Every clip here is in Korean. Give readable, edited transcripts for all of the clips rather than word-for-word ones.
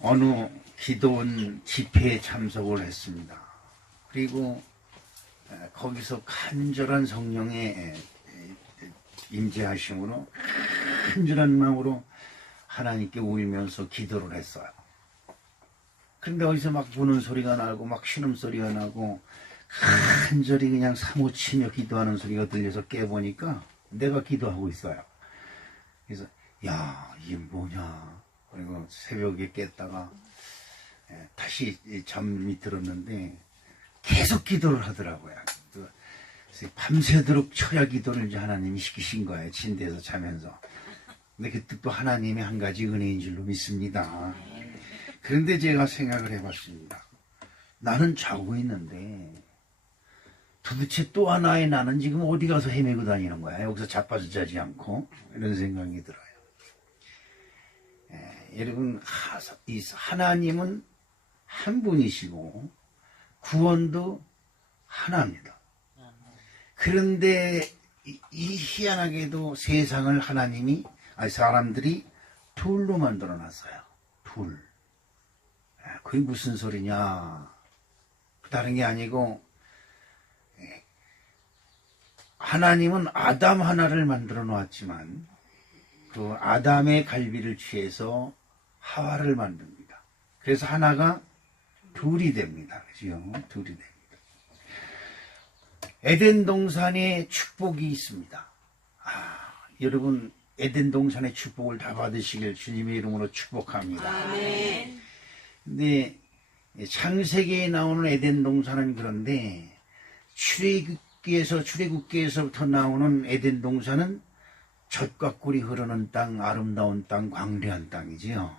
어느 기도원 집회에 참석을 했습니다. 그리고 거기서 간절한 성령의 임재하심으로 간절한 마음으로 하나님께 울면서 기도를 했어요. 그런데 어디서 막 부는 소리가 나고 막 신음소리가 나고 간절히 그냥 사무치며 기도하는 소리가 들려서 깨보니까 내가 기도하고 있어요. 그래서 야, 이게 뭐냐. 그리고 새벽에 깼다가 다시 잠이 들었는데 계속 기도를 하더라고요. 그래서 밤새도록 철야 기도를 이제 하나님이 시키신 거예요. 침대에서 자면서. 근데 그때 또 하나님의 한 가지 은혜인 줄로 믿습니다. 그런데 제가 생각을 해봤습니다. 나는 자고 있는데 도대체 또 하나의 나는 지금 어디 가서 헤매고 다니는 거야. 여기서 자빠져 자지 않고. 이런 생각이 들어요. 여러분, 하나님은 한 분이시고 구원도 하나입니다. 그런데 이 희한하게도 세상을 사람들이 둘로 만들어 놨어요. 둘. 그게 무슨 소리냐. 다른 게 아니고 하나님은 아담 하나를 만들어 놓았지만 그 아담의 갈비를 취해서 하와를 만듭니다. 그래서 하나가 둘이 됩니다. 그죠? 둘이 됩니다. 에덴 동산에 축복이 있습니다. 여러분 에덴 동산의 축복을 다 받으시길 주님의 이름으로 축복합니다. 아멘. 근데 창세기에 나오는 에덴 동산은 그런데 출애굽기에서부터 나오는 에덴 동산은 젖과 꿀이 흐르는 땅, 아름다운 땅, 광대한 땅이지요.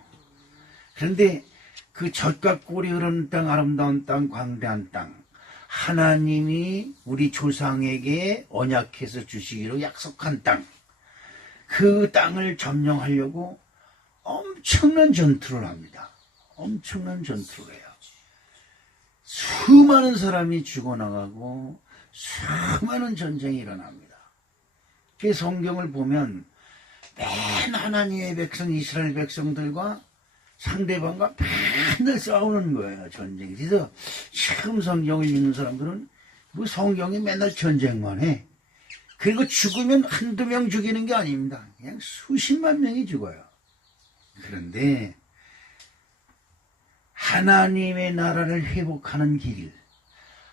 그런데 그 젖과 꿀이 흐르는 땅, 아름다운 땅, 광대한 땅, 하나님이 우리 조상에게 언약해서 주시기로 약속한 땅, 그 땅을 점령하려고 엄청난 전투를 합니다. 엄청난 전투를 해요. 수많은 사람이 죽어나가고 수많은 전쟁이 일어납니다. 그 성경을 보면 맨 하나님의 백성, 이스라엘 백성들과 상대방과 맨날 싸우는 거예요. 전쟁이. 그래서 지금 성경을 읽는 사람들은 뭐 성경이 맨날 전쟁만 해. 그리고 죽으면 한두 명 죽이는 게 아닙니다. 그냥 수십만 명이 죽어요. 그런데 하나님의 나라를 회복하는 길,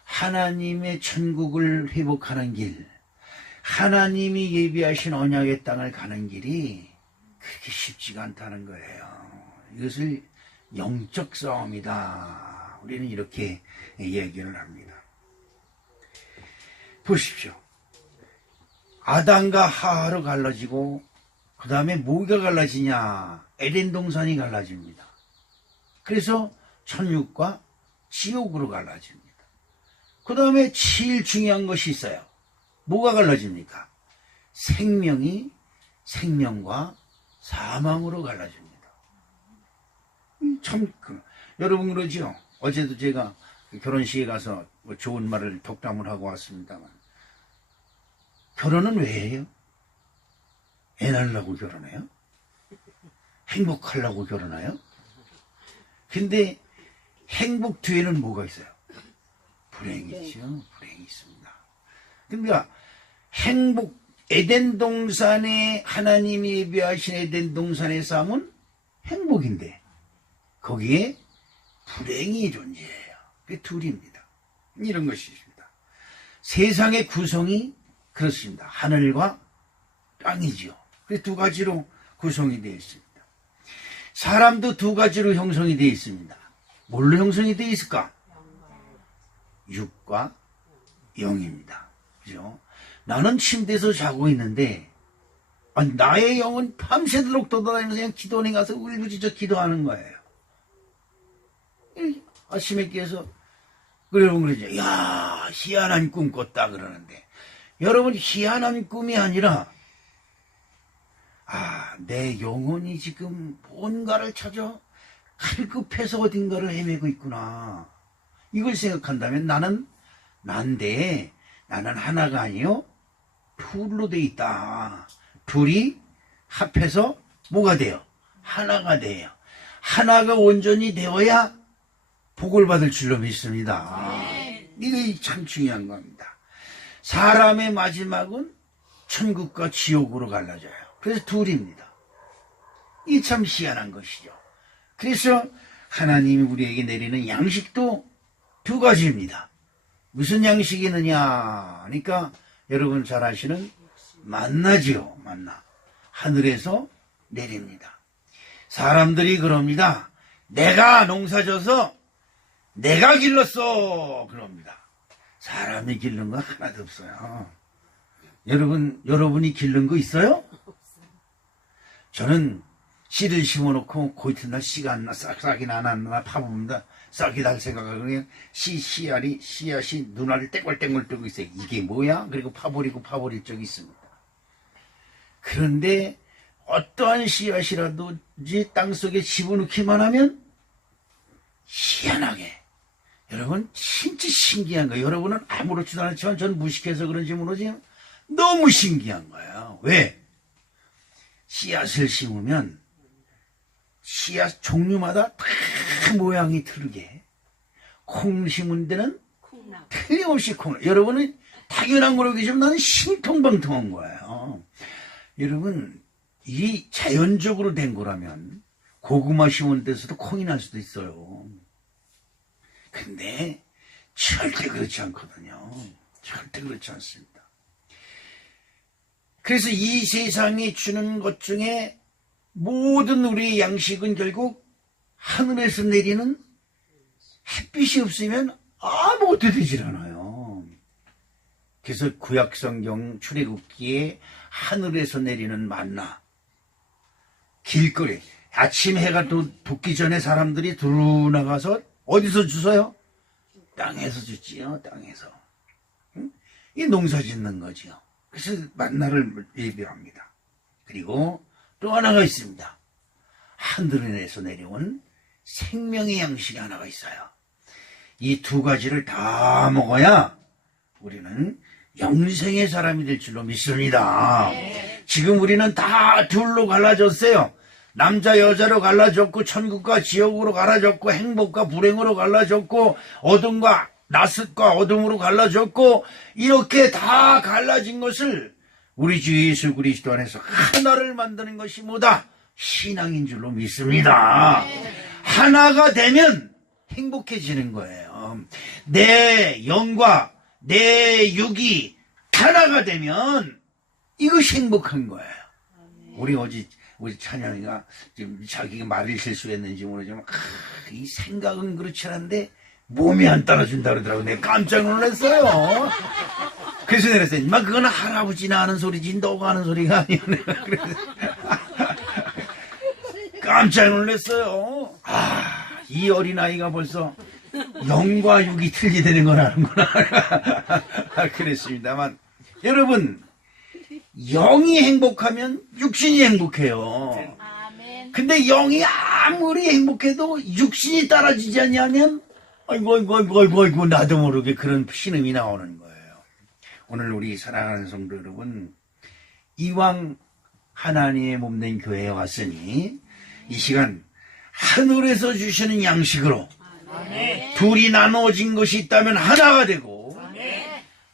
하나님의 천국을 회복하는 길, 하나님이 예비하신 언약의 땅을 가는 길이 그렇게 쉽지가 않다는 거예요. 이것을 영적 싸움이다. 우리는 이렇게 얘기를 합니다. 보십시오. 아담과 하와로 갈라지고 그 다음에 뭐가 갈라지냐? 에덴 동산이 갈라집니다. 그래서 천육과 지옥으로 갈라집니다. 그 다음에 제일 중요한 것이 있어요. 뭐가 갈라집니까? 생명이 생명과 사망으로 갈라집니다. 참, 여러분 그러죠? 어제도 제가 결혼식에 가서 좋은 말을 독담을 하고 왔습니다만, 결혼은 왜 해요? 애 낳으려고 결혼해요? 행복하려고 결혼해요? 근데 행복 뒤에는 뭐가 있어요? 불행이 있죠. 불행이 있습니다. 그러니까 에덴 동산에 하나님이 예비하신 에덴 동산의 삶은 행복인데 거기에 불행이 존재해요. 그게 둘입니다. 이런 것이십니다. 세상의 구성이 그렇습니다. 하늘과 땅이지요. 그 두 가지로 구성이 되어 있습니다. 사람도 두 가지로 형성이 되어 있습니다. 뭘로 형성이 되어 있을까? 육과 영입니다. 그죠? 나는 침대에서 자고 있는데 나의 영은 밤새도록 떠돌아다니면서 그냥 기도원에 가서 울부짖어 기도하는 거예요. 아침에 깨서 여러분 그러죠. 야, 희한한 꿈 꿨다 그러는데 여러분 희한한 꿈이 아니라 내 영혼이 지금 뭔가를 찾아 칼급해서 어딘가를 헤매고 있구나. 이걸 생각한다면 나는 하나가 아니요 둘로 돼 있다. 둘이 합해서 뭐가 돼요? 하나가 돼요. 하나가 온전히 되어야 복을 받을 줄로 믿습니다. 이게 참 중요한 겁니다. 사람의 마지막은 천국과 지옥으로 갈라져요. 그래서 둘입니다. 이게 참 희한한 것이죠. 그래서 하나님이 우리에게 내리는 양식도 두 가지입니다. 무슨 양식이느냐? 그러니까 여러분 잘 아시는 만나지요. 만나. 하늘에서 내립니다. 사람들이 그럽니다. 내가 농사져서 내가 길렀어. 그럽니다. 사람이 기른 거 하나도 없어요. 여러분이 기른 거 있어요? 저는 씨를 심어놓고 그 이튿날 씨가 안 나, 싹이나 안 나나 파봅니다. 싹이 날 생각하고 그냥 씨앗이 눈알을 땡글땡글 뜨고 있어요. 이게 뭐야? 그리고 파버릴 적이 있습니다. 그런데 어떠한 씨앗이라든지 땅속에 집어넣기만 하면 희한하게 여러분 진짜 신기한 거예요. 여러분은 아무렇지도 않지만 저는 무식해서 그런지 모르지 너무 신기한 거예요. 왜? 씨앗을 심으면 씨앗 종류마다 다 모양이 다르게 콩 심은 데는 틀림없이 콩. 여러분은 당연한 거라고 계시면 나는 신통방통한 거예요. 여러분 이 자연적으로 된 거라면 고구마 심은 데서도 콩이 날 수도 있어요. 근데 절대 그렇지 않거든요. 절대 그렇지 않습니다. 그래서 이 세상이 주는 것 중에 모든 우리의 양식은 결국 하늘에서 내리는 햇빛이 없으면 아무것도 되질 않아요. 그래서 구약성경 출애굽기에 하늘에서 내리는 만나, 길거리 아침 해가 돋기 전에 사람들이 들어나가서 어디서 주워요? 땅에서 주지요. 땅에서. 응? 이 농사 짓는 거지요. 그래서 만나를 예비합니다. 그리고 또 하나가 있습니다. 하늘에서 내려온 생명의 양식이 하나가 있어요. 이 두 가지를 다 먹어야 우리는 영생의 사람이 될 줄로 믿습니다. 지금 우리는 다 둘로 갈라졌어요. 남자 여자로 갈라졌고 천국과 지옥으로 갈라졌고 행복과 불행으로 갈라졌고 어둠과 낯과 어둠으로 갈라졌고 이렇게 다 갈라진 것을 우리 주 예수 그리스도 안에서 하나를 만드는 것이 뭐다? 신앙인 줄로 믿습니다. 하나가 되면 행복해지는 거예요. 내 영과 내 육이 하나가 되면 이것이 행복한 거예요. 우리 찬양이가 지금 자기가 말을 실수했는지 모르지만 이 생각은 그렇지 않은데 몸이 안 따라준다 그러더라고. 내가 깜짝 놀랐어요. 그래서 내가 그랬어요. 인마 그건 할아버지나 하는 소리지 너가 하는 소리가 아니야. 내가 그래서 깜짝 놀랐어요. 이 어린아이가 벌써 영과 육이 틀리되는 걸 아는구나. 그랬습니다만 여러분 영이 행복하면 육신이 행복해요. 근데 영이 아무리 행복해도 육신이 따라주지 않냐면 아이고 나도 모르게 그런 신음이 나오는 거예요. 오늘 우리 사랑하는 성도 여러분, 이왕 하나님의 몸된 교회에 왔으니 이 시간 하늘에서 주시는 양식으로 둘이 나누어진 것이 있다면 하나가 되고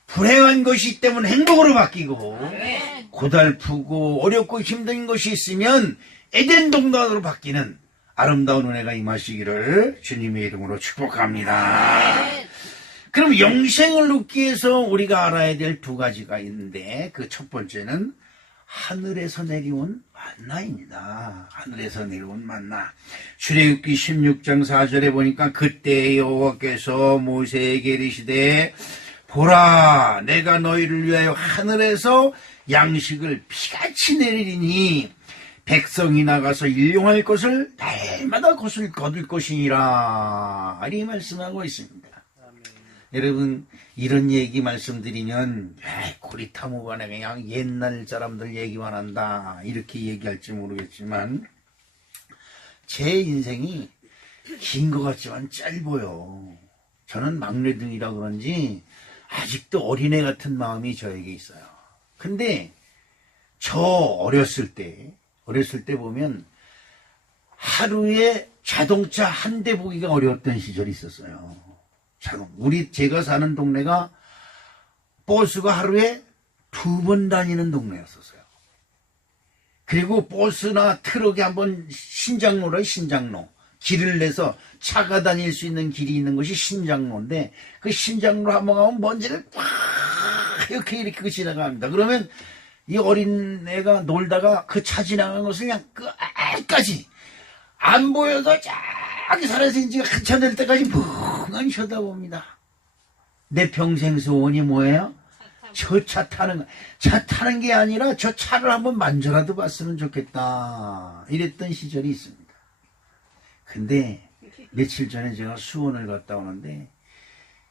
불행한 것이 있다면 행복으로 바뀌고 고달프고 어렵고 힘든 것이 있으면 에덴 동산으로 바뀌는 아름다운 은혜가 임하시기를 주님의 이름으로 축복합니다. 그럼 영생을 얻기 위해서 우리가 알아야 될 두 가지가 있는데 그 첫 번째는 하늘에서 내려온 만나입니다. 하늘에서 내려온 만나. 출애굽기 16장 4절에 보니까 그때 여호와께서 모세에게 이르시되 보라 내가 너희를 위하여 하늘에서 양식을 비같이 내리리니 백성이 나가서 일용할 것을 날마다 것을 거둘 것이니라. 이 말씀하고 있습니다. 여러분 이런 얘기 말씀드리면 고리타무간에 그냥 옛날 사람들 얘기만 한다 이렇게 얘기할지 모르겠지만 제 인생이 긴 것 같지만 짧아요. 저는 막내등이라 그런지 아직도 어린애 같은 마음이 저에게 있어요. 근데 저 어렸을 때 보면 하루에 자동차 한 대 보기가 어려웠던 시절이 있었어요. 제가 사는 동네가 버스가 하루에 2번 다니는 동네였었어요. 그리고 버스나 트럭이 한번 신장로라 신장로. 길을 내서 차가 다닐 수 있는 길이 있는 것이 신장로인데 그 신장로 한번 가면 먼지를 팍 이렇게 지나갑니다. 그러면 이 어린 애가 놀다가 그 차 지나간 것을 그냥 끝까지 안 보여서 저기 산에서 이제 한참 될 때까지 멍하니 쳐다봅니다. 내 평생 소원이 뭐예요? 저 차 타는 거. 차 타는 게 아니라 저 차를 한번 만져라도 봤으면 좋겠다. 이랬던 시절이 있습니다. 근데 며칠 전에 제가 수원을 갔다 오는데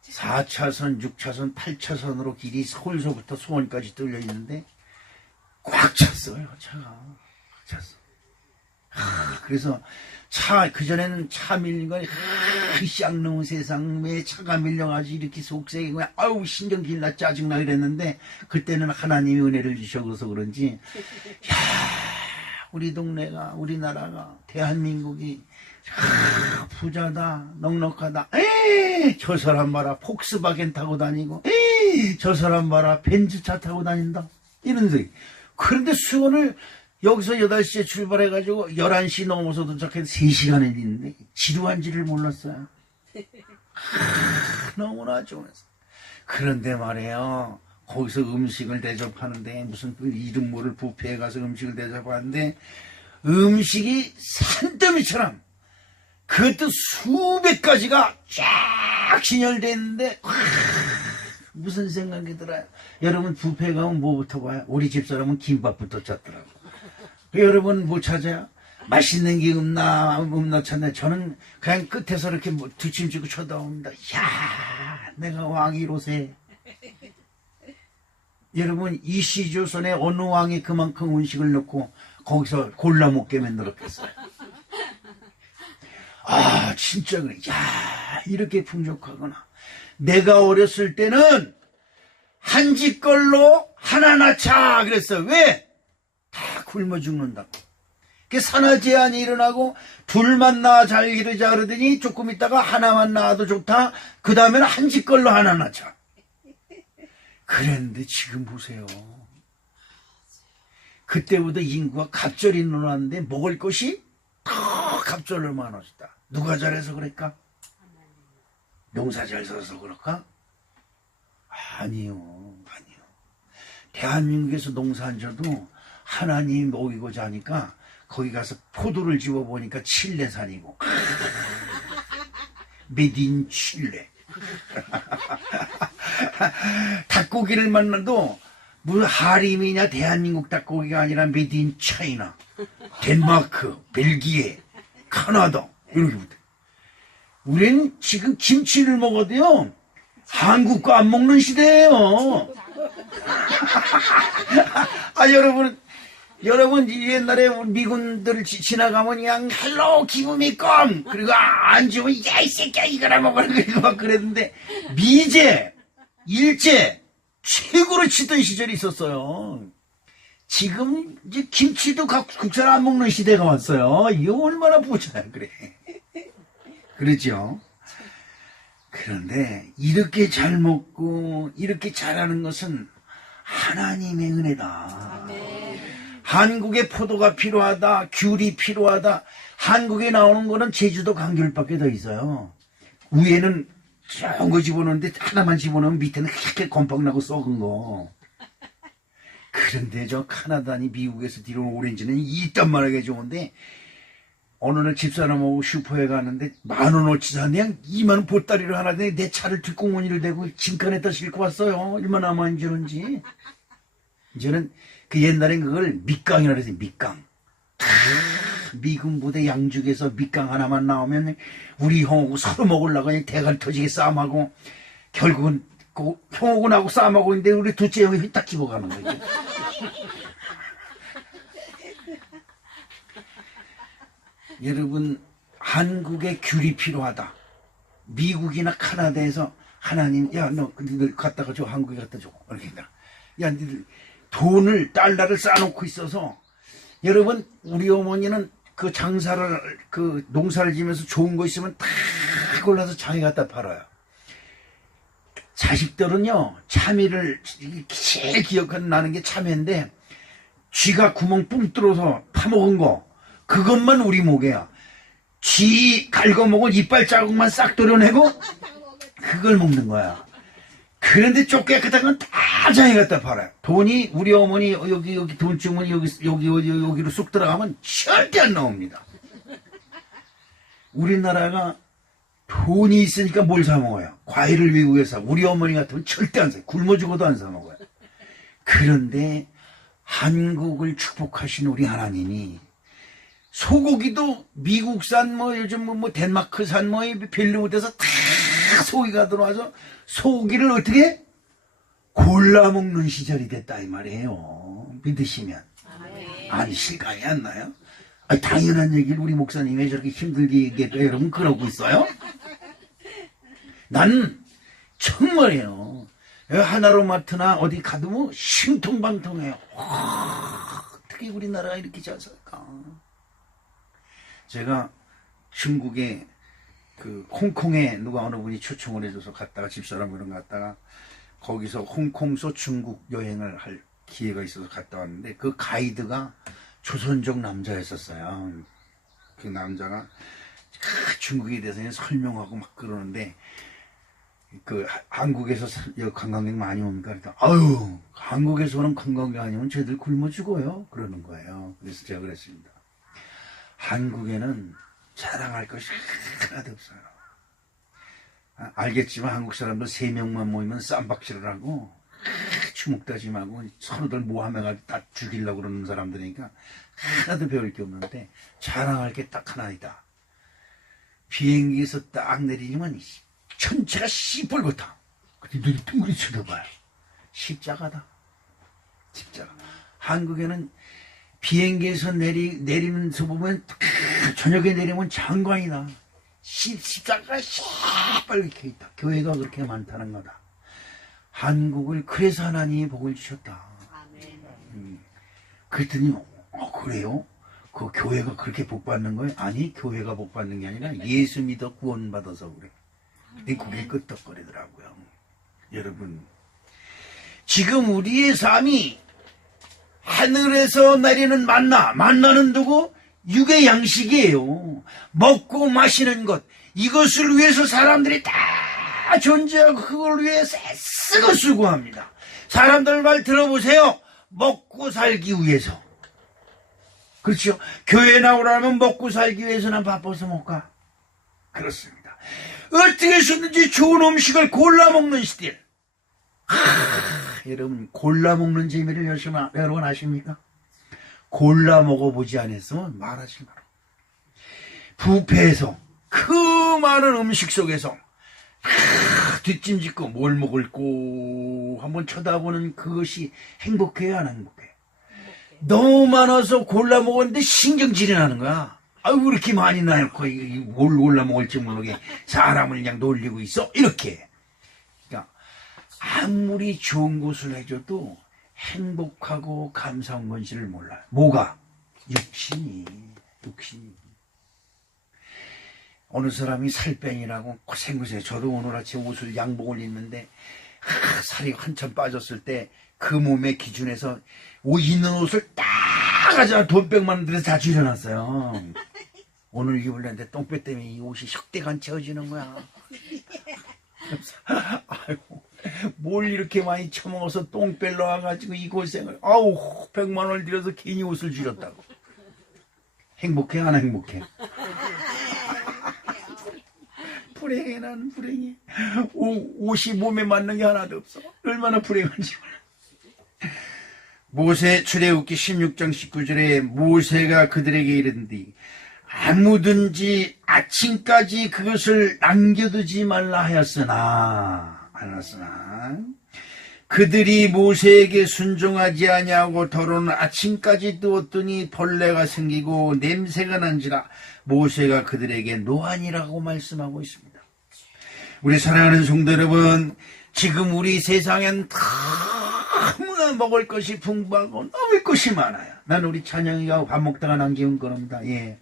4차선, 6차선, 8차선으로 길이 서울서부터 수원까지 뚫려 있는데 꽉 찼어요. 차가 꽉 찼어. 그래서 그전에는 차 밀린 거 쌍놈 세상 왜 차가 밀려가지고 이렇게 속세게 아우 신경질나 짜증나 이랬는데 그때는 하나님이 은혜를 주셔서 그런지 우리 동네가 우리나라가 대한민국이 부자다 넉넉하다. 저 사람 봐라 폭스바겐 타고 다니고 저 사람 봐라 벤츠차 타고 다닌다 이런 소리. 그런데 수원을 여기서 8시에 출발해가지고 11시 넘어서 도착해서 3시간을 있는데 지루한지를 몰랐어요. 너무나 좋았어. 그런데 말이에요. 거기서 음식을 대접하는데 무슨 그 이름 모를 뷔페에 가서 음식을 대접하는데 음식이 산더미처럼 그것도 수백 가지가 쫙 진열되어 있는데 무슨 생각이 들어요? 여러분 뷔페 가면 뭐부터 봐요? 우리 집사람은 김밥부터 찾더라고. 여러분 뭐 찾아요? 맛있는 게 없나 찾나. 저는 그냥 끝에서 이렇게 두침치고 쳐다봅니다. 야, 내가 왕이로세. 여러분 이시조선에 어느 왕이 그만큼 음식을 넣고 거기서 골라 먹게 만들었겠어요. 아 진짜 그래. 야 이렇게 풍족하구나. 내가 어렸을 때는 한 집 걸로 하나 낳자 그랬어요. 왜? 다 굶어 죽는다고. 그 산하 제한이 일어나고 둘만 낳아 잘 기르자 그러더니 조금 있다가 하나만 낳아도 좋다. 그 다음에는 한 집 걸로 하나 낳자. 그랬는데 지금 보세요. 그때보다 인구가 갑절이 늘어났는데 먹을 것이 더 갑절로 많아졌다. 누가 잘해서 그럴까? 농사 잘 져서 그럴까? 아니요. 대한민국에서 농사 안 져도 하나님 먹이고자 하니까 거기 가서 포도를 집어보니까 칠레산이고 메딘 칠레. 닭고기를 만나도 무슨 하림이냐 대한민국 닭고기가 아니라 메딘 차이나 덴마크, 벨기에, 카나다 이렇게 붙어. 우리는 지금 김치를 먹어도요 한국 거 안 먹는 시대예요. 아 여러분 옛날에 미군들 지나가면 그냥 헬로 기분이 껌 그리고 안 주면 야 이 새끼야 이거나 먹으라 그리고 막 그랬는데 미제 일제 최고로 치던 시절이 있었어요. 지금 이제 김치도 국산 안 먹는 시대가 왔어요. 이거 얼마나 부자야 그래. 그렇죠. 그런데 이렇게 잘 먹고 이렇게 잘하는 것은 하나님의 은혜다. 한국에 포도가 필요하다. 귤이 필요하다. 한국에 나오는 거는 제주도 감귤밖에 더 있어요. 위에는 좋은 거 집어넣는데 하나만 집어넣으면 밑에는 그렇게 곰팡나고 썩은 거. 그런데 저 카나다니 미국에서 들어온 오렌지는 이딴 말하게 좋은데 어느 날 집사람하고 슈퍼에 가는데 10,000원어치 사 그냥 2만원 보따리를 하나 내 차를 뒷공무니를 대고 짐칸에다 싣고 왔어요. 얼마나 많이 주는지. 이제는 그 옛날엔 그걸 밑강이라 그랬어요. 밑강. 미군 부대 양죽에서 밑강 하나만 나오면 우리 형하고 서로 먹으려고 그냥 대가리 터지게 싸움하고 결국은 그 형하고 나하고 싸움하고 있는데 우리 둘째 형이 휘딱 집어가는 거죠. 여러분 한국에 귤이 필요하다. 미국이나 카나다에서 하나님 야 너 니들 갖다가 줘. 한국에 갖다 줘. 이렇게 야 니들 돈을 달러를 쌓아놓고 있어서 여러분 우리 어머니는 그 장사를, 그 농사를 지면서 좋은 거 있으면 다 골라서 장에 갖다 팔아요. 자식들은요, 참외를 제일 기억나는 게 참외인데, 쥐가 구멍 뿡 뚫어서 파먹은 거, 그것만 우리 목에야. 쥐 갉아먹은 이빨 자국만 싹 도려내고, 그걸 먹는 거야. 그런데 쪽 깨끗한 건 다 장에 갖다 팔아요. 돈이, 우리 어머니, 여기 돈주머니, 여기로 쑥 들어가면 절대 안 나옵니다. 우리나라가 돈이 있으니까 뭘 사먹어요? 과일을 미국에서. 우리 어머니 같으면 절대 안 사요. 굶어 죽어도 안 사먹어요. 그런데 한국을 축복하신 우리 하나님이 소고기도 미국산 요즘 덴마크산 별로 못해서 다 소고기가 들어와서 소고기를 어떻게 골라 먹는 시절이 됐다 이 말이에요. 믿으시면. 아니 실감이 안 나요? 아니, 당연한 얘기를 우리 목사님이 왜 저렇게 힘들게 얘기해도 여러분 그러고 있어요? 난 정말이에요. 하나로마트나 어디 가도 신통방통해요. 어떻게 우리나라가 이렇게 잘 살까? 제가 중국에 홍콩에 누가 어느 분이 초청을 해줘서 갔다가 집사람 그런 거 갔다가 거기서 홍콩서 중국 여행을 할 기회가 있어서 갔다 왔는데 그 가이드가 조선족 남자였었어요. 그 남자가 중국에 대해서 설명하고 막 그러는데 한국에서 관광객 많이 옵니까? 그러니까 아유 한국에서 오는 관광객 아니면 쟤들 굶어 죽어요 그러는 거예요. 그래서 제가 그랬습니다. 한국에는 자랑할 것이 하나도 없어요. 알겠지만 한국 사람들 3명만 모이면 쌈박질을 하고 주먹다짐하고 서로들 모함해가지고 다 죽이려고 그러는 사람들이니까 하나도 배울 게 없는데 자랑할 게 딱 하나이다. 비행기에서 딱 내리면 전체가 시뻘겋다. 근데 눈이 둥그리 쳐다봐요. 십자가다. 십자가. 한국에는 비행기에서 내리면서 보면 저녁에 내리면 장관이다. 십자가가 시뻘겋게 있다. 교회가 그렇게 많다는 거다. 한국을 그래서 하나님이 복을 주셨다. 그랬더니 그래요? 그 교회가 그렇게 복 받는 거예요? 아니 교회가 복 받는 게 아니라 예수 믿어 구원 받아서 그래. 근데 그게 끄떡거리더라고요. 여러분 지금 우리의 삶이 하늘에서 내리는 만나는 누구? 육의 양식이에요. 먹고 마시는 것 이것을 위해서 사람들이 다 존재하고 그걸 위해서 애쓰고 수고합니다. 사람들 말 들어보세요. 먹고 살기 위해서. 그렇죠? 교회 나오라면 먹고 살기 위해서는 바빠서 못 가. 그렇습니다. 어떻게 해서든지 좋은 음식을 골라 먹는 시대. 여러분 골라 먹는 재미를 여러분 아십니까? 골라 먹어보지 않았으면 말하지 마라. 뷔페에서 그 많은 음식 속에서 뒷짐짓고 뭘 먹을꼬 한번 쳐다보는 그것이 행복해요 안 행복해? 너무 많아서 골라 먹었는데 신경질이 나는 거야. 아유 왜 이렇게 많이 나놓고 뭘 골라 먹을지 모르게 사람을 그냥 놀리고 있어 이렇게. 그러니까 아무리 좋은 것을 해줘도 행복하고 감사한 건지를 몰라요. 뭐가? 육신이. 어느 사람이 살빼니라고 고생고생. 저도 오늘 아침 옷을 양복을 입는데 살이 한참 빠졌을 때 그 몸의 기준에서 있는 옷을 딱 가져가 돈 100만 원 들여서 다 줄여놨어요. 오늘 입으려는데 똥배 때문에 이 옷이 혁대간 채워지는 거야. 아이고 뭘 이렇게 많이 처먹어서 똥배를 넣어가지고 이 고생을 100만 원을 들여서 괜히 옷을 줄였다고. 행복해 안 행복해? 불행해 나는 불행해. 옷이 몸에 맞는 게 하나도 없어. 얼마나 불행한지 몰라. 모세 출애굽기 16장 19절에 모세가 그들에게 이르는디 아무든지 아침까지 그것을 남겨두지 말라 하였으나 그들이 모세에게 순종하지 아니하고 더러운 아침까지 두었더니 벌레가 생기고 냄새가 난지라 모세가 그들에게 노하니라고 말씀하고 있습니다. 우리 사랑하는 성도 여러분, 지금 우리 세상엔 너무나 먹을 것이 풍부하고 먹을 것이 많아요. 난 우리 찬영이가 밥 먹다가 남기운 겁니다. 예.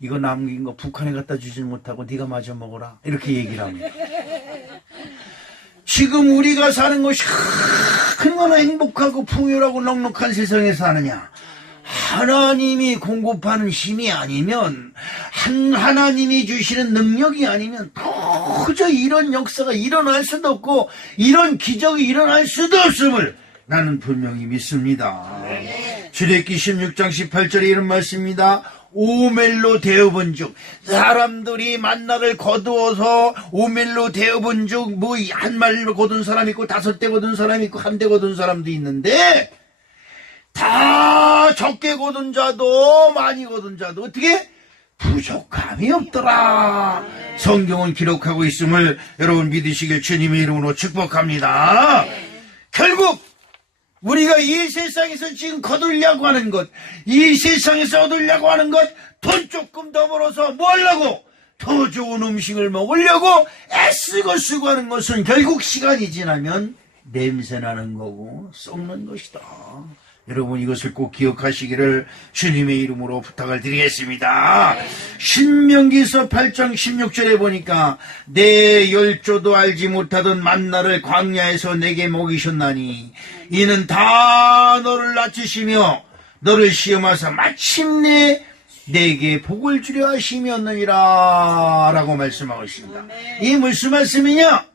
이거 남긴 거 북한에 갖다 주지 못하고 네가 마저 먹어라. 이렇게 얘기를 합니다. 지금 우리가 사는 것이 얼마나 행복하고 풍요하고 넉넉한 세상에 사느냐. 하나님이 공급하는 힘이 아니면, 하나님이 주시는 능력이 아니면 도저히 이런 역사가 일어날 수도 없고 이런 기적이 일어날 수도 없음을 나는 분명히 믿습니다. 출애굽기 16장 18절에 이런 말씀입니다. 오멜로 데워본즉, 사람들이 만나를 거두어서 오멜로 데워본즉, 뭐 한 말로 거둔 사람 있고 5대 거둔 사람 있고 1대 거둔 사람도 있는데, 다 적게 거둔 자도 많이 거둔 자도 어떻게 부족함이 없더라. 성경은 기록하고 있음을 여러분 믿으시길 주님의 이름으로 축복합니다. 결국 우리가 이 세상에서 지금 거두려고 하는 것, 이 세상에서 얻으려고 하는 것, 돈 조금 더 벌어서 뭐 하려고? 더 좋은 음식을 먹으려고 애쓰고 수고하는 것은 결국 시간이 지나면 냄새나는 거고 썩는 것이다. 여러분 이것을 꼭 기억하시기를 주님의 이름으로 부탁을 드리겠습니다. 신명기서 8장 16절에 보니까 내 열조도 알지 못하던 만나를 광야에서 내게 먹이셨나니 이는 다 너를 낮추시며 너를 시험하사 마침내 내게 복을 주려 하심이었느니라 라고 말씀하고 있습니다. 이 무슨 말씀이냐?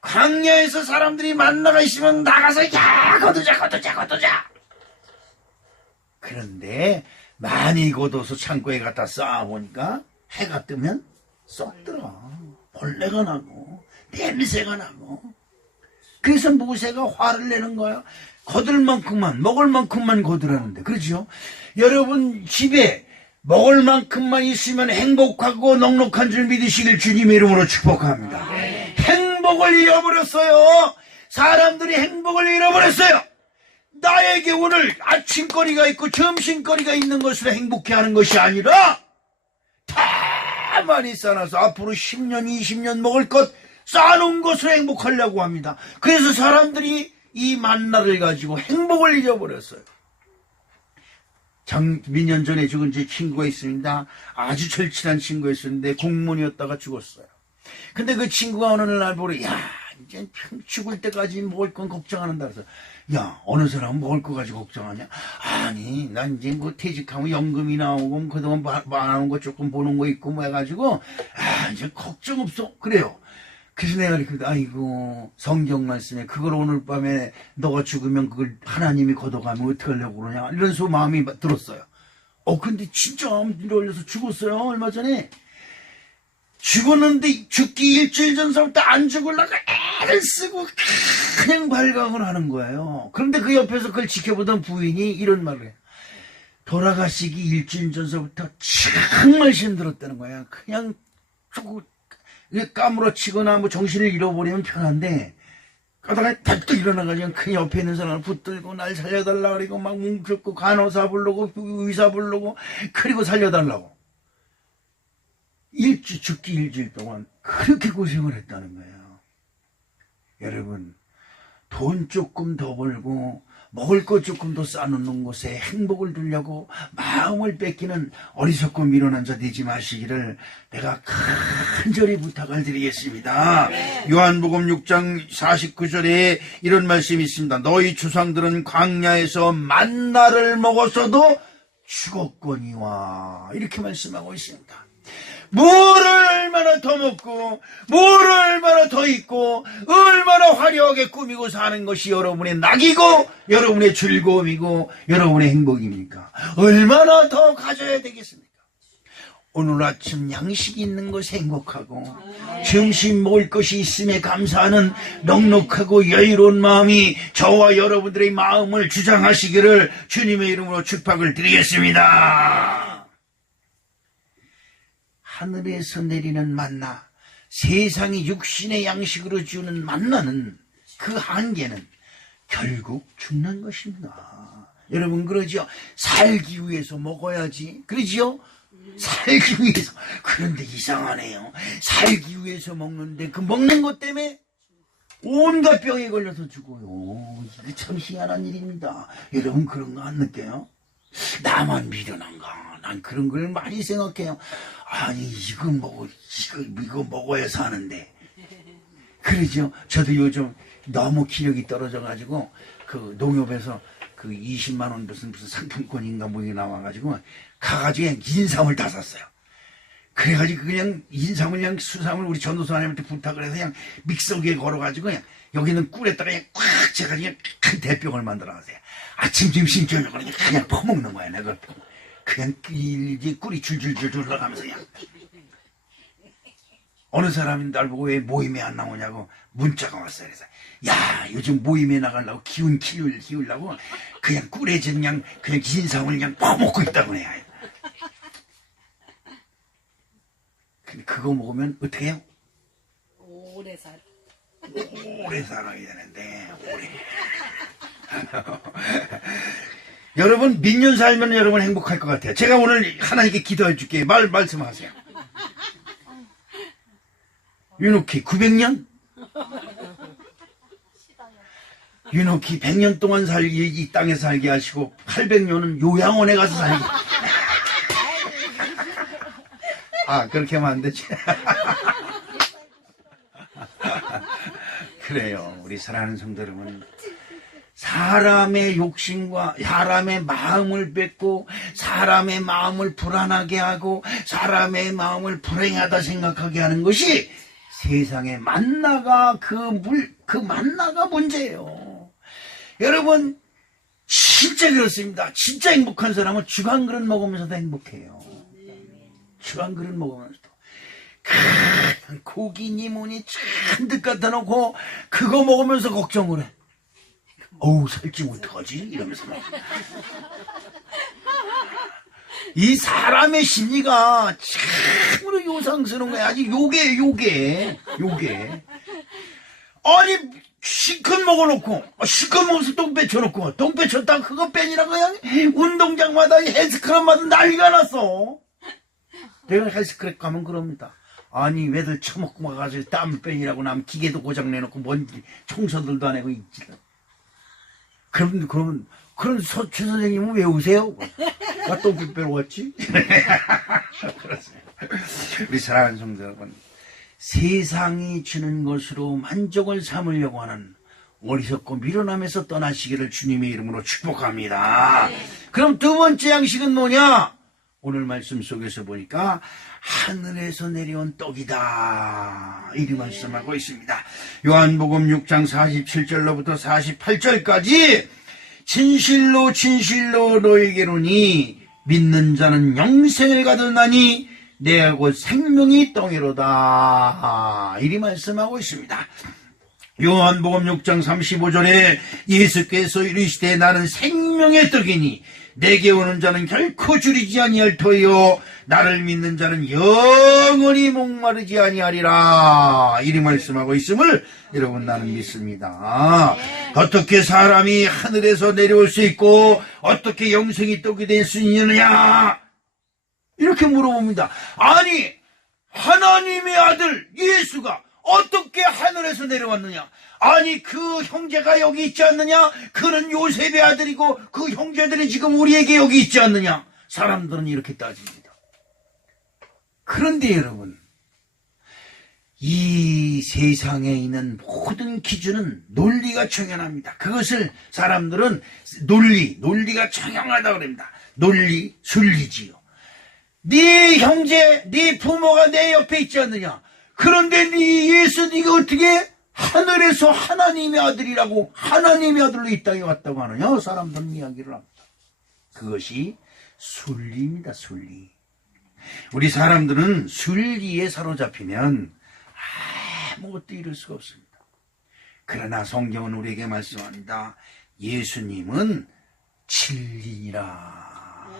광야에서 사람들이 만나가 있으면 나가서 야 거두자. 그런데 많이 거둬서 창고에 갖다 쌓아보니까 해가 뜨면 썩더라. 벌레가 나고 냄새가 나고. 그래서 모세가 화를 내는 거야. 거둘 만큼만, 먹을 만큼만 거두라는데. 그렇죠? 여러분 집에 먹을 만큼만 있으면 행복하고 넉넉한 줄 믿으시길 주님의 이름으로 축복합니다. 행복을 잃어버렸어요. 사람들이 행복을 잃어버렸어요. 나에게 오늘 아침거리가 있고 점심거리가 있는 것으로 행복해하는 것이 아니라 다 많이 쌓아서 앞으로 10년, 20년 먹을 것 쌓아놓은 것으로 행복하려고 합니다. 그래서 사람들이 이 만나를 가지고 행복을 잊어버렸어요. 몇 년 전에 죽은 제 친구가 있습니다. 아주 절친한 친구였었는데 공무원이었다가 죽었어요. 근데 그 친구가 어느 날 보러 이제 죽을 때까지 먹을 건 걱정하는다 그래서 야, 어느 사람은 먹을 거 가지고 걱정하냐? 아니, 난 이제 뭐 퇴직하면 연금이 나오고 그동안 많은 거 조금 보는 거 있고 뭐 해가지고 이제 걱정 없어. 그래요. 그래서 내가 이렇게 아이고 성경 말씀에 그걸 오늘 밤에 너가 죽으면 그걸 하나님이 걷어가면 어떻게 하려고 그러냐 이런 마음이 들었어요. 근데 진짜 암 걸려서 죽었어요. 얼마 전에. 죽었는데 죽기 일주일 전서부터 안 죽으려고 애를 쓰고 그냥 발광을 하는 거예요. 그런데 그 옆에서 그걸 지켜보던 부인이 이런 말을 해요. 돌아가시기 일주일 전서부터 정말 힘들었다는 거야. 그냥 조금 까무러치거나 뭐 정신을 잃어버리면 편한데 그러다가 벌떡 일어나가지고 그 옆에 있는 사람을 붙들고 날 살려달라 그러고 막 뭉쳤고 간호사 부르고 의사 부르고 그리고 살려달라고. 죽기 일주일 동안 그렇게 고생을 했다는 거예요. 여러분, 돈 조금 더 벌고 먹을 것 조금 더 쌓아놓는 곳에 행복을 두려고 마음을 뺏기는 어리석고 미련한 자 되지 마시기를 내가 간절히 부탁을 드리겠습니다. 요한복음 6장 49절에 이런 말씀이 있습니다. 너희 주상들은 광야에서 만나를 먹었어도 죽었거니와 이렇게 말씀하고 있습니다. 뭐를 얼마나 더 먹고 뭐를 얼마나 더 입고 얼마나 화려하게 꾸미고 사는 것이 여러분의 낙이고 여러분의 즐거움이고 여러분의 행복입니까? 얼마나 더 가져야 되겠습니까? 오늘 아침 양식이 있는 것이 행복하고 점심 먹을 것이 있음에 감사하는 넉넉하고 여유로운 마음이 저와 여러분들의 마음을 주장하시기를 주님의 이름으로 축복을 드리겠습니다. 하늘에서 내리는 만나, 세상이 육신의 양식으로 주는 만나는 그 한계는 결국 죽는 것입니다. 여러분 그러죠? 살기 위해서 먹어야지. 그러지요? 살기 위해서. 그런데 이상하네요. 살기 위해서 먹는데 그 먹는 것 때문에 온갖 병에 걸려서 죽어요. 이게 참 희한한 일입니다. 여러분 그런 거 안 느껴요? 나만 미련한가? 난 그런 걸 많이 생각해요. 아니, 이거 먹어야 사는데. 그러죠. 저도 요즘 너무 기력이 떨어져가지고, 그 농협에서 그 20만원 무슨 상품권인가 뭐 이게 나와가지고, 가가지고 그냥 인삼을 다 샀어요. 그래가지고 그냥 인삼을 그냥 수삼을 우리 전도사님한테 부탁을 해서 그냥 믹서기에 걸어가지고 그냥 여기는 꿀에다가 그냥 꽉 채가지고 큰 대병을 만들어놨어요. 아침, 점심, 저녁을 그냥 퍼먹는 거야, 내가. 그냥 이제 꿀이 줄줄줄 흘러가면서 그냥. 어느 사람이 날 보고 왜 모임에 안 나오냐고 문자가 왔어요. 그래서 야, 요즘 모임에 나가려고 기운 키우려고 그냥 꿀에 그냥 인삼을 그냥 퍼먹고 있다고 해. 근데 그거 먹으면 어떻게 해요? 오래 살아. 오래 살아야 되는데 오래. 여러분 몇 년 살면 여러분 행복할 것 같아요. 제가 오늘 하나님께 기도해 줄게요. 말씀하세요. 윤옥희 900년? 윤옥희 100년 동안 이 땅에 살게 하시고 800년은 요양원에 가서 살게. 아, 그렇게 하면 안 되지. 그래요. 우리 사랑하는 성도 여러분, 사람의 욕심과 사람의 마음을 뺏고 사람의 마음을 불안하게 하고 사람의 마음을 불행하다 생각하게 하는 것이 세상의 만나가 그 만나가 문제예요. 여러분 진짜 그렇습니다. 진짜 행복한 사람은 죽 한 그릇 먹으면서도 행복해요. 죽 한 그릇 먹으면서도 고기니 뭐니 잔뜩 갖다 놓고 그거 먹으면서 걱정을 해. 어우 살찌면 어떡하지? 이러면서 막. 이 사람의 심리가 참으로 요상스러운 거야. 아주 요게. 아니 실컷 먹어놓고 실컷 먹어서 똥 빼쳐놓고 똥 빼쳤다가 그거 빼니라 그냥 운동장마다 헬스클럽마다 난리가 났어. 내가 헬스클럽 가면 그럽니다. 아니 왜들 처먹고 가가지고 땀을 빼니라고 남 기계도 고장내놓고 뭔지 청소들도 안 하고 있지. 그러면 최 선생님은 왜 오세요? 나 똥 빼러 왔지? 우리 사랑하는 성도 여러분, 세상이 주는 것으로 만족을 삼으려고 하는 어리석고 미련함에서 떠나시기를 주님의 이름으로 축복합니다. 그럼 두 번째 양식은 뭐냐? 오늘 말씀 속에서 보니까 하늘에서 내려온 떡이다. 이리 말씀하고 있습니다. 요한복음 6장 47절로부터 48절까지 진실로 너에게로니 믿는 자는 영생을 가졌나니 내가 곧 생명이 떡이로다. 이리 말씀하고 있습니다. 요한복음 6장 35절에 예수께서 이르시되 나는 생명의 떡이니 내게 오는 자는 결코 줄이지 아니할 터이요 나를 믿는 자는 영원히 목마르지 아니하리라. 이리 말씀하고 있음을 여러분 나는 믿습니다. 어떻게 사람이 하늘에서 내려올 수 있고 어떻게 영생이 떡이 될 수 있느냐 이렇게 물어봅니다. 아니 하나님의 아들 예수가 어떻게 하늘에서 내려왔느냐? 아니 그 형제가 여기 있지 않느냐? 그는 요셉의 아들이고 그 형제들이 지금 우리에게 여기 있지 않느냐? 사람들은 이렇게 따집니다. 그런데 여러분 이 세상에 있는 모든 기준은 논리가 청연합니다. 그것을 사람들은 논리가 청연하다고 그럽니다. 논리, 순리지요. 네 형제, 네 부모가 내 옆에 있지 않느냐? 그런데 네가 어떻게 하늘에서 하나님의 아들이라고 하나님의 아들로 이 땅에 왔다고 하느냐? 사람들은 이야기를 합니다. 그것이 순리입니다. 순리. 우리 사람들은 순리에 사로잡히면 아무것도 이룰 수가 없습니다. 그러나 성경은 우리에게 말씀합니다. 예수님은 진리니라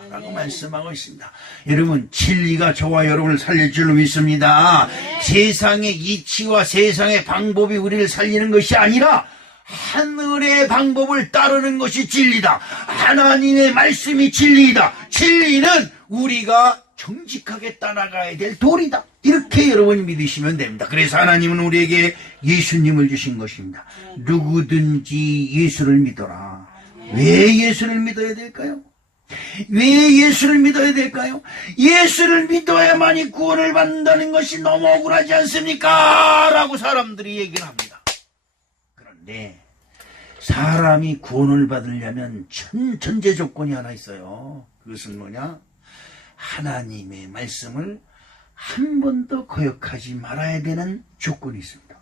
라고 말씀하고 있습니다. 여러분 진리가 저와 여러분을 살릴 줄로 믿습니다. 세상의 이치와 세상의 방법이 우리를 살리는 것이 아니라 하늘의 방법을 따르는 것이 진리다. 하나님의 말씀이 진리이다. 진리는 우리가 정직하게 따라가야 될 도리다. 이렇게 여러분이 믿으시면 됩니다. 그래서 하나님은 우리에게 예수님을 주신 것입니다. 누구든지 예수를 믿어라. 왜 예수를 믿어야 될까요? 왜 예수를 믿어야 될까요? 예수를 믿어야만이 구원을 받는다는 것이 너무 억울하지 않습니까? 라고 사람들이 얘기를 합니다. 그런데 사람이 구원을 받으려면 천재 조건이 하나 있어요. 그것은 뭐냐? 하나님의 말씀을 한 번도 거역하지 말아야 되는 조건이 있습니다.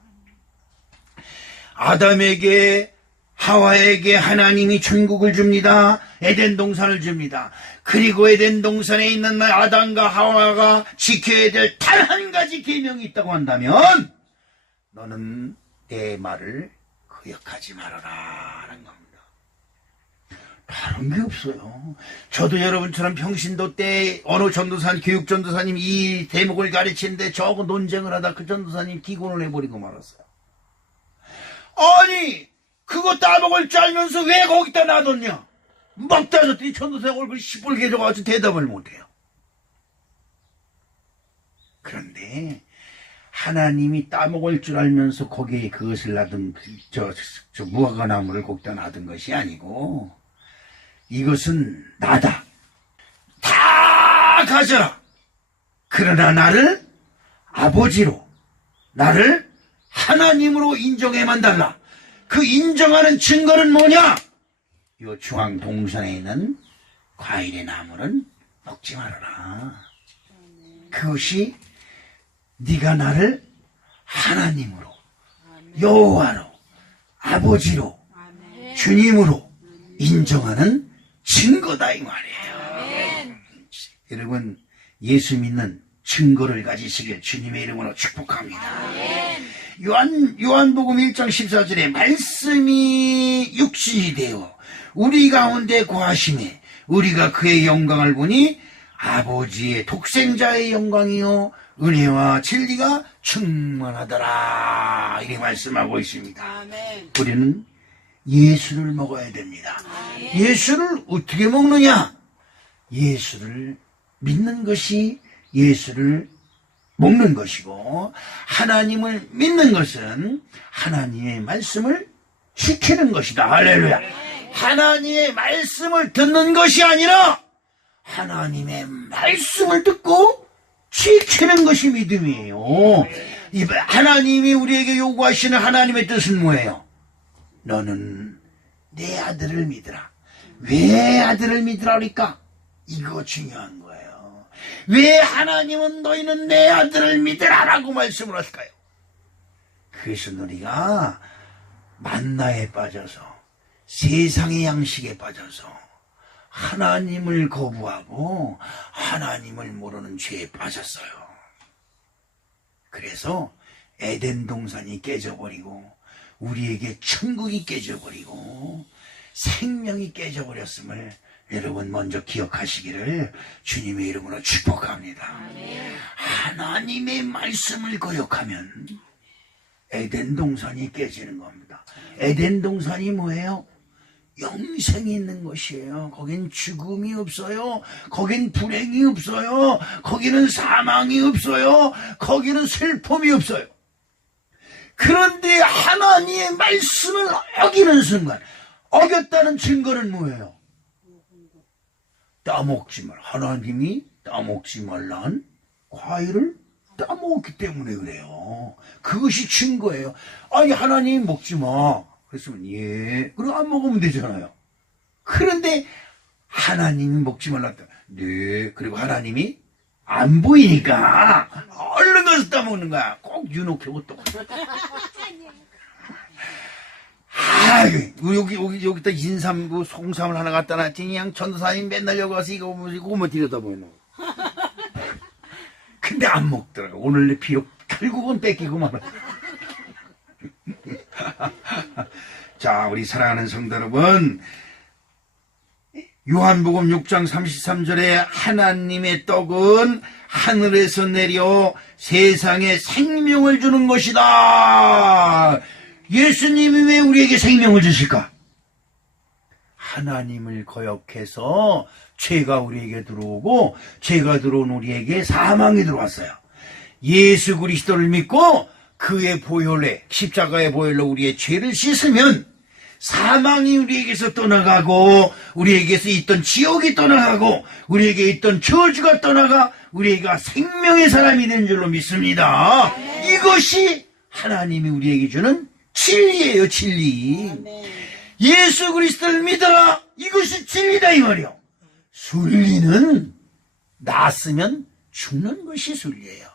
아담에게 하와에게 하나님이 천국을 줍니다. 에덴 동산을 줍니다. 그리고 에덴 동산에 있는 아담과 하와가 지켜야 될 단 한 가지 계명이 있다고 한다면 너는 내 말을 거역하지 말아라 라는 겁니다. 다른 게 없어요. 저도 여러분처럼 평신도 때 어느 전도사님, 교육전도사님 이 대목을 가르치는데 저하고 논쟁을 하다 그 전도사님 기권을 해버리고 말았어요. 아니 그거 따먹을 줄 알면서 왜 거기다 놔뒀냐? 먹다 줬더니 전도사 얼굴 시뻘게 져가지고 대답을 못해요. 그런데 하나님이 따먹을 줄 알면서 거기에 그것을 놔둔 저 무화과나무를 거기다 놔둔 것이 아니고 이것은 나다. 다 가져라. 그러나 나를 아버지로 나를 하나님으로 인정해만 달라. 그 인정하는 증거는 뭐냐? 이 중앙 동산에 있는 과일의 나무는 먹지 말아라. 그것이 네가 나를 하나님으로 여호와로 아버지로 주님으로 인정하는 증거다 이 말이에요. 여러분 예수 믿는 증거를 가지시길 주님의 이름으로 축복합니다. 요한복음 1장 14절에 말씀이 육신이 되어 우리 가운데 거하심에 우리가 그의 영광을 보니 아버지의 독생자의 영광이요 은혜와 진리가 충만하더라 이렇게 말씀하고 있습니다. 아멘. 우리는 예수를 먹어야 됩니다. 예수를 어떻게 먹느냐? 예수를 믿는 것이 예수를 먹는 것이고 하나님을 믿는 것은 하나님의 말씀을 지키는 것이다. 할렐루야. 하나님의 말씀을 듣는 것이 아니라 하나님의 말씀을 듣고 지키는 것이 믿음이에요. 하나님이 우리에게 요구하시는 하나님의 뜻은 뭐예요? 너는 내 아들을 믿으라. 왜 아들을 믿으라 그러니까? 이거 중요한 거예요. 왜 하나님은 너희는 내 아들을 믿으라라고 말씀을 하실까요? 그것은 우리가 만나에 빠져서 세상의 양식에 빠져서 하나님을 거부하고 하나님을 모르는 죄에 빠졌어요. 그래서 에덴 동산이 깨져버리고 우리에게 천국이 깨져버리고 생명이 깨져버렸음을 여러분 먼저 기억하시기를 주님의 이름으로 축복합니다. 하나님의 말씀을 거역하면 에덴 동산이 깨지는 겁니다. 에덴 동산이 뭐예요? 영생이 있는 것이에요. 거긴 죽음이 없어요. 거긴 불행이 없어요. 거기는 사망이 없어요. 거기는 슬픔이 없어요. 그런데 하나님의 말씀을 어기는 순간 어겼다는 증거는 뭐예요? 따먹지 말. 하나님이 따먹지 말란 과일을 따먹었기 때문에 그래요. 그것이 증거예요. 아니 하나님이 먹지 마. 그랬으면 예. 그럼 안 먹으면 되잖아요. 그런데 하나님이 먹지 말랐다. 네. 그리고 하나님이 안 보이니까 얼른 가서 따먹는 거야. 꼭 유혹하고 또. 여기다 인삼, 송삼을 하나 갖다 놨더니 그냥 전도사님 맨날 여기 와서 이거 뭐 들여다보는 거. 근데 안 먹더라고. 오늘 비록 결국은 뺏기고 말아. 자, 우리 사랑하는 성도 여러분, 요한복음 6장 33절에 하나님의 떡은 하늘에서 내려 세상에 생명을 주는 것이다. 예수님이 왜 우리에게 생명을 주실까? 하나님을 거역해서 죄가 우리에게 들어오고 죄가 들어온 우리에게 사망이 들어왔어요. 예수 그리스도를 믿고 그의 보혈로 십자가의 보혈로 우리의 죄를 씻으면 사망이 우리에게서 떠나가고 우리에게서 있던 지옥이 떠나가고 우리에게 있던 저주가 떠나가 우리가 생명의 사람이 된 줄로 믿습니다. 이것이 하나님이 우리에게 주는 진리예요, 진리. 예수 그리스도를 믿어라. 이것이 진리다 이 말이요. 순리는 났으면 죽는 것이 순리예요.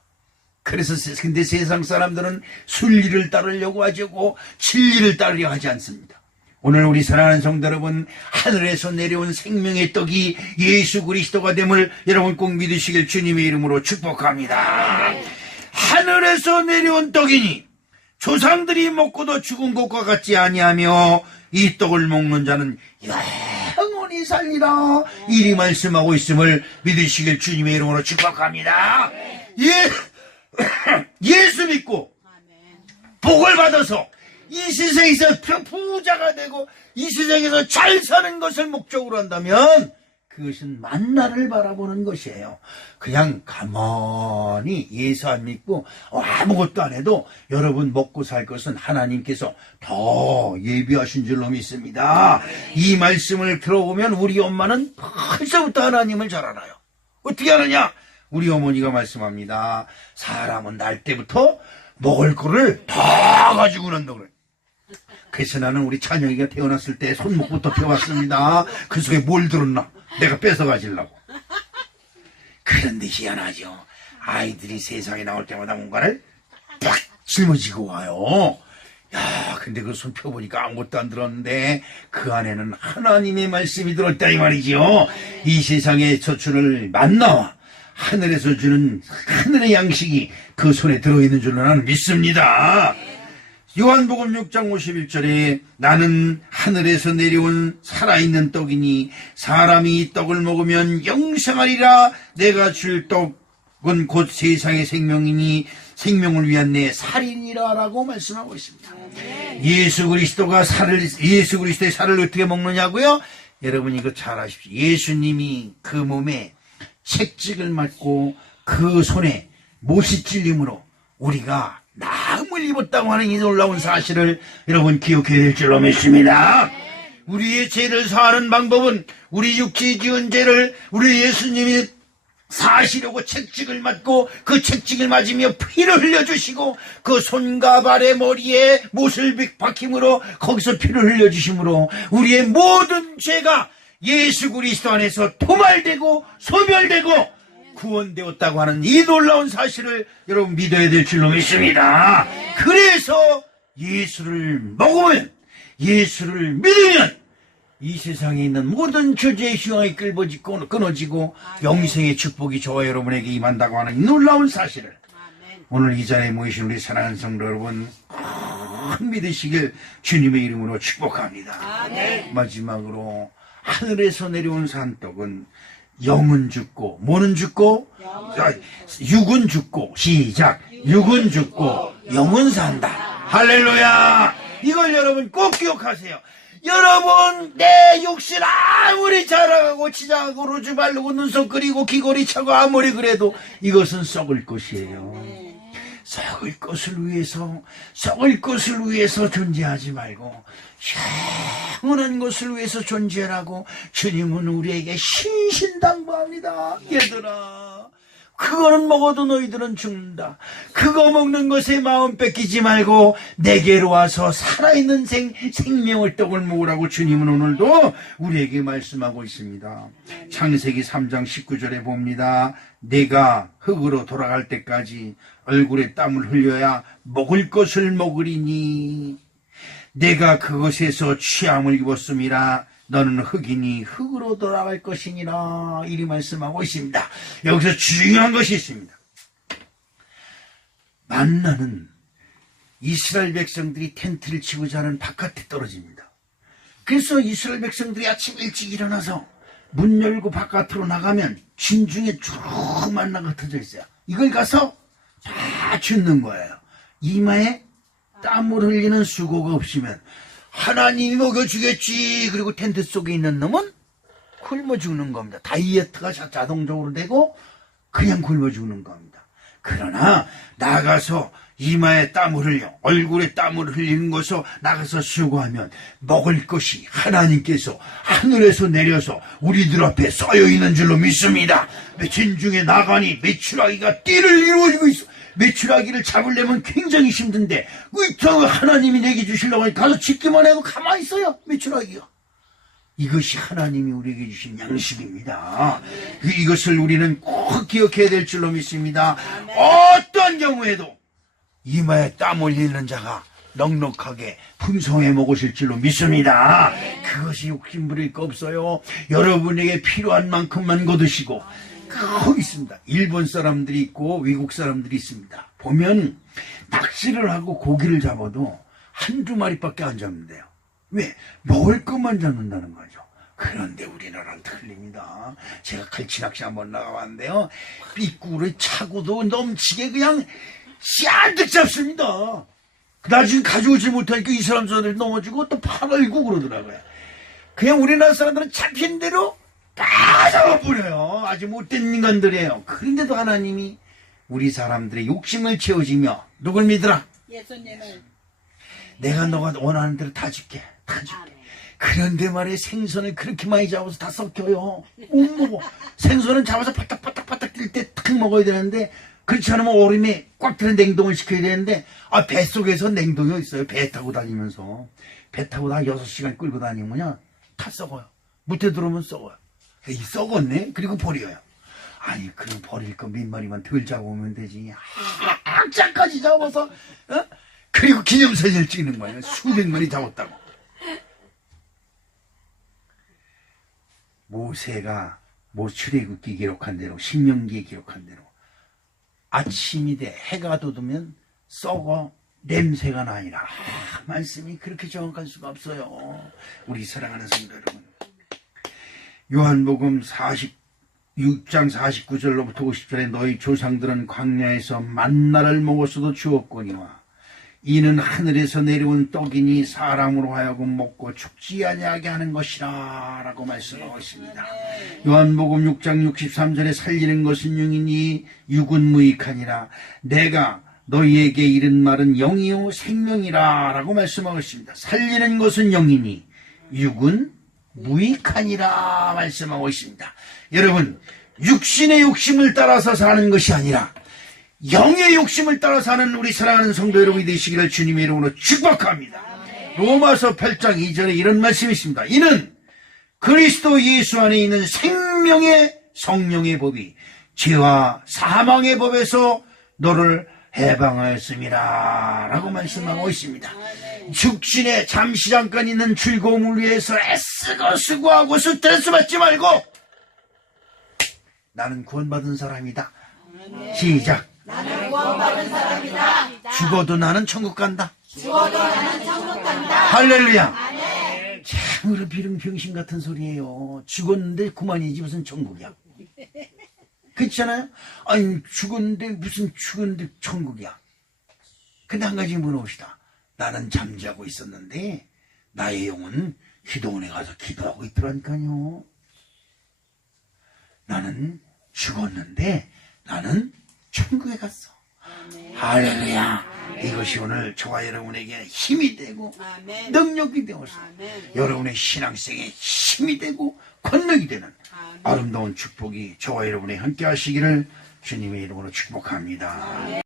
그래서 근데 세상 사람들은 순리를 따르려고 하고 진리를 따르려 하지 않습니다. 오늘 우리 사랑하는 성도 여러분, 하늘에서 내려온 생명의 떡이 예수 그리스도가 됨을 여러분 꼭 믿으시길 주님의 이름으로 축복합니다. 하늘에서 내려온 떡이니 조상들이 먹고도 죽은 것과 같지 아니하며 이 떡을 먹는 자는 영원히 살리라. 이리 말씀하고 있음을 믿으시길 주님의 이름으로 축복합니다. 예수 믿고 복을 받아서 이 세상에서 부자가 되고 이 세상에서 잘 사는 것을 목적으로 한다면 그것은 만나를 바라보는 것이에요. 그냥 가만히 예수 안 믿고 아무것도 안 해도 여러분 먹고 살 것은 하나님께서 더 예비하신 줄로 믿습니다. 이 말씀을 들어보면 우리 엄마는 벌써부터 하나님을 잘 알아요. 어떻게 하느냐? 우리 어머니가 말씀합니다. 사람은 날 때부터 먹을 거를 다 가지고 난다 그래. 그래서 나는 우리 찬영이가 태어났을 때 손목부터 태웠습니다. 그 속에 뭘 들었나? 내가 뺏어 가지려고. 그런데 희한하죠. 아이들이 세상에 나올 때마다 뭔가를 팍 짊어지고 와요. 야, 근데 그 손 펴보니까 아무것도 안 들었는데 그 안에는 하나님의 말씀이 들었다 이 말이죠. 이 세상의 저출을 만나와 하늘에서 주는 하늘의 양식이 그 손에 들어있는 줄로 나는 믿습니다. 요한복음 6장 51절에 나는 하늘에서 내려온 살아있는 떡이니 사람이 이 떡을 먹으면 영생하리라. 내가 줄 떡은 곧 세상의 생명이니 생명을 위한 내 살이니라 라고 말씀하고 있습니다. 예수 그리스도의 살을 어떻게 먹느냐고요? 여러분 이거 잘 아십시오. 예수님이 그 몸에 채찍을 맞고 그 손에 못이 찔림으로 우리가 나음을 입었다고 하는 이 놀라운 사실을 여러분 기억해야 될 줄로 믿습니다. 우리의 죄를 사하는 방법은 우리 육체에 지은 죄를 우리 예수님이 사하시려고 채찍을 맞고 그 채찍을 맞으며 피를 흘려주시고 그 손과 발의 머리에 못을 박힘으로 거기서 피를 흘려주심으로 우리의 모든 죄가 예수 그리스도 안에서 도말되고 소멸되고 구원되었다고 하는 이 놀라운 사실을 여러분 믿어야 될 줄로 믿습니다. 그래서 예수를 먹으면, 예수를 믿으면 이 세상에 있는 모든 죄의 흉악이 끊어지고 영생의 축복이 저와 여러분에게 임한다고 하는 이 놀라운 사실을 오늘 이 자리에 모이신 우리 사랑하는 성도 여러분 꼭 믿으시길 주님의 이름으로 축복합니다. 마지막으로 하늘에서 내려온 산떡은 영은 죽고 뭐는 죽고 육은 죽고 시작 육은 죽고 영은 산다. 할렐루야. 이걸 여러분 꼭 기억하세요. 여러분 내 육신 아무리 자라가고 치장하고 로즈 바르고 눈썹 그리고 귀걸이 차고 아무리 그래도 이것은 썩을 것이에요. 썩을 것을 위해서 존재하지 말고 영원한 것을 위해서 존재하라고 주님은 우리에게 신신당부합니다. 얘들아, 그거는 먹어도 너희들은 죽는다. 그거 먹는 것에 마음 뺏기지 말고 내게로 와서 살아있는 생명을 떡을 먹으라고 주님은 오늘도 우리에게 말씀하고 있습니다. 창세기 3장 19절에 봅니다. 내가 흙으로 돌아갈 때까지 얼굴에 땀을 흘려야 먹을 것을 먹으리니 내가 그것에서 취함을 입었음이라. 너는 흙이니 흙으로 돌아갈 것이니라. 이리 말씀하고 있습니다. 여기서 중요한 것이 있습니다. 만나는 이스라엘 백성들이 텐트를 치고 자는 바깥에 떨어집니다. 그래서 이스라엘 백성들이 아침 일찍 일어나서 문 열고 바깥으로 나가면 진중에 쭉 만나가 터져 있어요. 이걸 가서 다 줍는 거예요. 이마에 땀을 흘리는 수고가 없으면 하나님이 먹여주겠지. 그리고 텐트 속에 있는 놈은 굶어 죽는 겁니다. 다이어트가 자동적으로 되고 그냥 굶어 죽는 겁니다. 그러나 나가서 이마에 땀을 흘려 얼굴에 땀을 흘리는 것으로 나가서 수고하면 먹을 것이 하나님께서 하늘에서 내려서 우리들 앞에 쌓여 있는 줄로 믿습니다. 진중에 나가니 메추라기가 띠를 이루어지고 있어. 메추라기를 잡으려면 굉장히 힘든데 의탕을 하나님이 내게 주시려고 하니 가서 짓기만 해도 가만히 있어요. 메추라기가. 이것이 하나님이 우리에게 주신 양식입니다. 이것을 우리는 꼭 기억해야 될 줄로 믿습니다. 어떤 경우에도 이마에 땀 흘리는 자가 넉넉하게 풍성해 먹으실 줄로 믿습니다. 그것이 욕심 부릴 거 없어요. 여러분에게 필요한 만큼만 거두시고 꼭 있습니다. 일본 사람들이 있고 외국 사람들이 있습니다. 보면 낚시를 하고 고기를 잡아도 한두 마리밖에 안 잡는데요. 왜? 먹을 것만 잡는다는 거죠. 그런데 우리나라는 틀립니다. 제가 갈치낚시 한번 나가봤는데요. 삐꾸를 차고도 넘치게 그냥 씨알득 잡습니다. 나중에 가져오지 못하니까 이 사람들이 넘어지고 또 팔아이고 그러더라고요. 그냥 우리나라 사람들은 잡힌 대로 다 잡아버려요. 아주 못된 인간들이에요. 그런데도 하나님이 우리 사람들의 욕심을 채워지며 누굴 믿으라? 예수님을. 내가 너가 원하는 대로 다 줄게. 다 줄게. 그런데 말이에요. 생선을 그렇게 많이 잡아서 다 썩혀요. 못 먹어. 생선은 잡아서 바닥바닥바닥 뛸 때 탁 먹어야 되는데 그렇지 않으면 얼음이 꽉 들은 냉동을 시켜야 되는데 뱃속에서 냉동이 있어요. 배 타고 다니면서. 배 타고 다 6시간 끌고 다니면요. 다 썩어요. 못해 들어오면 썩어요. 이 썩었네? 그리고 버려요. 아니 그럼 버릴 거 몇 마리만 덜 잡으면 되지. 한짝까지 잡아서 그리고 기념사진을 찍는 거예요. 수백 마리 잡았다고. 모세가 출애굽기 기록한 대로 신명기에 기록한 대로 아침이 돼 해가 돋으면 썩어 냄새가 나니라. 말씀이 그렇게 정확할 수가 없어요. 우리 사랑하는 성도 여러분, 요한복음 6장 49절로부터 50절에 너희 조상들은 광야에서 만나를 먹었어도 주었거니와 이는 하늘에서 내려온 떡이니 사람으로 하여금 먹고 죽지 아니하게 하는 것이라 라고 말씀하고 있습니다. 요한복음 6장 63절에 살리는 것은 영이니 육은 무익하니라. 내가 너희에게 이른 말은 영이요 생명이라 라고 말씀하고 있습니다. 살리는 것은 영이니 육은 무익하니라 말씀하고 있습니다. 여러분, 육신의 욕심을 따라서 사는 것이 아니라 영의 욕심을 따라 사는 우리 사랑하는 성도 여러분이 되시기를 주님의 이름으로 축복합니다. 로마서 8장 2절에 이런 말씀이 있습니다. 이는 그리스도 예수 안에 있는 생명의 성령의 법이 죄와 사망의 법에서 너를 해방하였습니다 라고 말씀하고 있습니다. 육신의 잠시 잠깐 있는 즐거움을 위해서 애쓰고 수고하고 스트레스 받지 말고 나는 구원받은 사람이다. 시작. 나는 구원받은 사람이다. 죽어도 나는 천국 간다. 죽어도 나는 천국 간다. 할렐루야. 아멘. 참으로 비릉병신 같은 소리예요. 죽었는데 그만이지 무슨 천국이야. 그렇잖아요. 아니 죽었는데 무슨 죽었는데 천국이야. 근데 한 가지 물어봅시다. 나는 잠자고 있었는데 나의 영은 기도원에 가서 기도하고 있더라니까요. 나는 죽었는데 나는 천국에 갔어. 아멘. 할렐루야. 아멘. 이것이 오늘 저와 여러분에게 힘이 되고 아멘. 능력이 되어서 아멘. 여러분의 신앙생에 힘이 되고 권능이 되는 아멘. 아름다운 축복이 저와 여러분의 함께 하시기를 주님의 이름으로 축복합니다. 아멘.